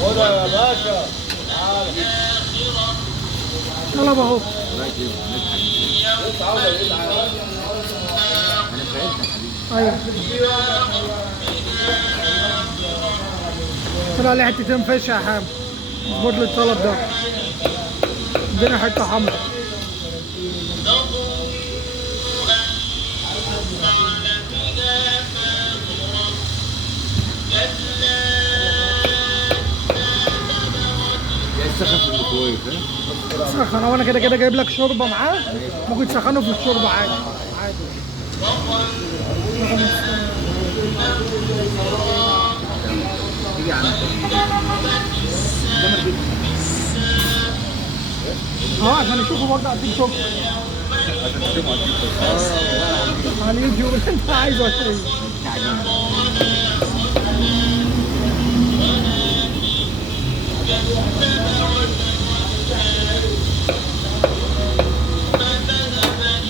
خد يا باشا. طلب اهو. ايوه طلع لي حتتين فيش يا حام. اظبط لي الطلب ده. ادينا حته حمرا. يسخن في الميكرويف ها؟ سخن. وانا كده كده جايب لك شوربه معاه، ممكن تسخنه في الشوربه عادي عادي. تيجي على عشان يشوفوا برضه على التيك توك عشان تشوفوا على اليوتيوب اللي انت عايزه ولا ايه؟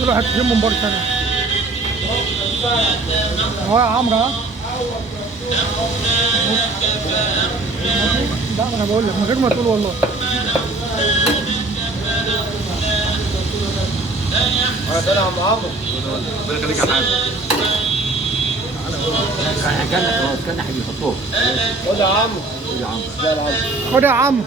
دول حتتين من بره ثانيه. اهو يا عمرو ها. لا انا بقول لك من غير ما تقول والله. انا طالع يا عم عمرو. ربنا يخليك يا حاج. كان خلاص كان حبيبي حطوه. خد يا عمرو. خد يا عمرو. لا يا عمرو. خد يا عم.